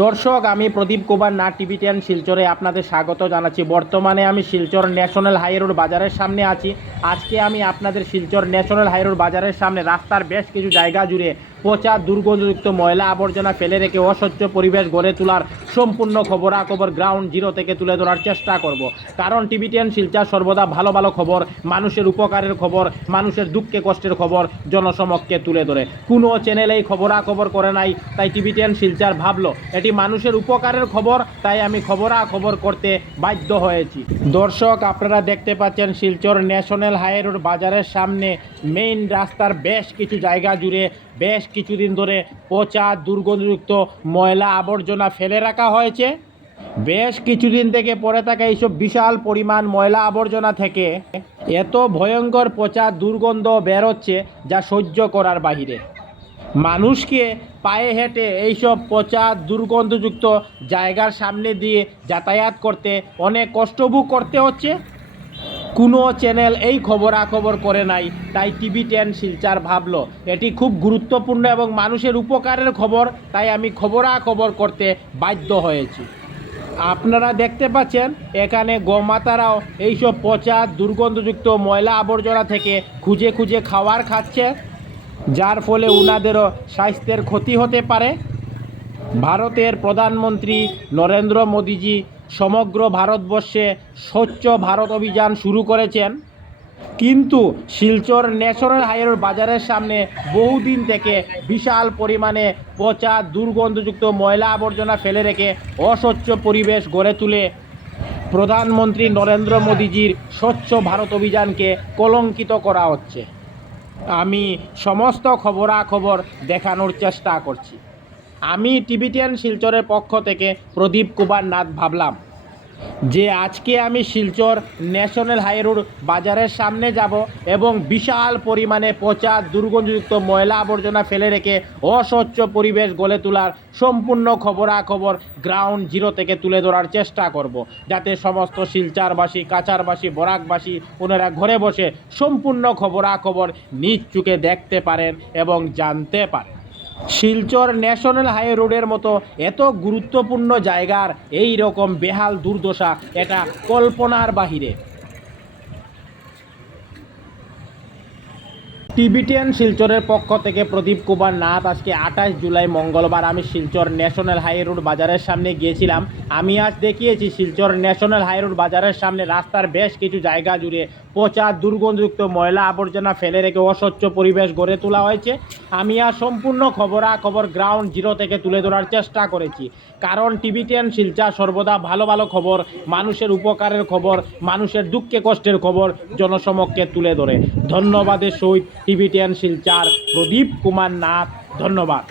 দর্শক, আমি প্রদীপ কুমার নাথ, টিভি10 শিলচরে আপনাদের স্বাগত জানাচ্ছি। বর্তমানে আমি শিলচর ন্যাশনাল হাই রোড বাজারের সামনে আছি। আজকে আমি আপনাদের শিলচর ন্যাশনাল হাই রোড বাজারের সামনে রাস্তার বেশ কিছু জায়গা জুড়ে পচা দুর্গন্ধযুক্ত ময়লা আবর্জনা ফেলে রেখে অস্বচ্ছ পরিবেশ গড়ে তোলার সম্পূর্ণ খবরাখবর গ্রাউন্ড জিরো থেকে তুলে ধরার চেষ্টা করব। কারণ টিভি10 শিলচর সর্বদা ভালো ভালো খবর, মানুষের উপকারের খবর, মানুষের দুঃখে কষ্টের খবর জনসমক্ষে তুলে ধরে। কোনো চ্যানেলেই খবরাখবর করে নাই, তাই টিভি10 শিলচর ভাবলো এটি মানুষের উপকারের খবর, তাই আমি খবরাখবর করতে বাধ্য হয়েছি। দর্শক, আপনারা দেখতে পাচ্ছেন শিলচর ন্যাশনাল হাই রোড বাজারের সামনে মেইন রাস্তার বেশ কিছু জায়গা জুড়ে বেশ কিছুদিন ধরে পচা দুর্গন্ধযুক্ত ময়লা আবর্জনা ফেলে রাখা হয়েছে। বেশ কিছুদিন থেকে পড়ে থাকা এইসব বিশাল পরিমাণ ময়লা আবর্জনা থেকে এত ভয়ঙ্কর পচা দুর্গন্ধ বেরোচ্ছে যা সহ্য করার বাহিরে। মানুষকে পায়ে হেঁটে এইসব পচা দুর্গন্ধযুক্ত জায়গার সামনে দিয়ে যাতায়াত করতে অনেক কষ্টভোগ করতে হচ্ছে। কোনো চ্যানেল এই খবরাখবর করে নাই, তাই টিভি10 শিলচর ভাবলো এটি খুব গুরুত্বপূর্ণ এবং মানুষের উপকারের খবর, তাই আমি খবরাখবর করতে বাধ্য হয়েছি। আপনারা দেখতে পাচ্ছেন এখানে গোমাতারাও এইসব পচা দুর্গন্ধযুক্ত ময়লা আবর্জনা থেকে খুঁজে খুঁজে খাবার খাচ্ছে, যার ফলে ওনাদেরও স্বাস্থ্যের ক্ষতি হতে পারে। ভারতের প্রধানমন্ত্রী নরেন্দ্র মোদীজি সমগ্র ভারতবর্ষে স্বচ্ছ ভারত অভিযান শুরু করেছেন, কিন্তু শিলচর ন্যাশনাল হাইরোড বাজারের সামনে বহুদিন থেকে বিশাল পরিমাণে পচা দুর্গন্ধযুক্ত ময়লা আবর্জনা ফেলে রেখে অস্বচ্ছ পরিবেশ গড়ে তুলে প্রধানমন্ত্রী নরেন্দ্র মোদীজির স্বচ্ছ ভারত অভিযানকে কলঙ্কিত করা হচ্ছে। আমি সমস্ত খবরাখবর দেখানোর চেষ্টা করছি। আমি টিভি10 শিলচরের পক্ষ থেকে প্রদীপ কুমার নাথ ভাবলাম যে আজকে আমি শিলচর ন্যাশনাল হাই রোড বাজারের সামনে যাব এবং বিশাল পরিমাণে পচা দুর্গন্ধযুক্ত ময়লা আবর্জনা ফেলে রেখে অস্বচ্ছ পরিবেশ গড়ে তোলার সম্পূর্ণ খবরাখবর গ্রাউন্ড জিরো থেকে তুলে ধরার চেষ্টা করব, যাতে সমস্ত শিলচরবাসী, কাছারবাসী, বরাকবাসী ওনারা ঘরে বসে সম্পূর্ণ খবরাখবর নিজ চোখে দেখতে পারেন এবং জানতে পারেন। শিলচর ন্যাশনাল হাই রোডের মতো এত গুরুত্বপূর্ণ জায়গার এই রকম বেহাল দুর্দশা, এটা কল্পনার বাহিরে। টিভি10 শিলচরের পক্ষ থেকে প্রদীপ কুমার নাথ। আজকে 28 জুলাই মঙ্গলবার আমি শিলচর ন্যাশনাল হাই রোড বাজারের সামনে গিয়েছিলাম। আমি আজ দেখিয়েছি শিলচর ন্যাশনাল হাই রোড বাজারের সামনে রাস্তার বেশ কিছু জায়গা জুড়ে পচা দুর্গন্ধযুক্ত ময়লা আবর্জনা ফেলে রেখে অস্বচ্ছ পরিবেশ গড়ে তোলা হয়েছে। আমি আজ সম্পূর্ণ খবরাখবর গ্রাউন্ড জিরো থেকে তুলে ধরার চেষ্টা করেছি, কারণ টিভি10 শিলচর সর্বদা ভালো ভালো খবর, মানুষের উপকারের খবর, মানুষের দুঃখে কষ্টের খবর জনসমক্ষে তুলে ধরে। ধন্যবাদের সহিত টিভি10 শিলচর প্রদীপ কুমার নাথ। ধন্যবাদ।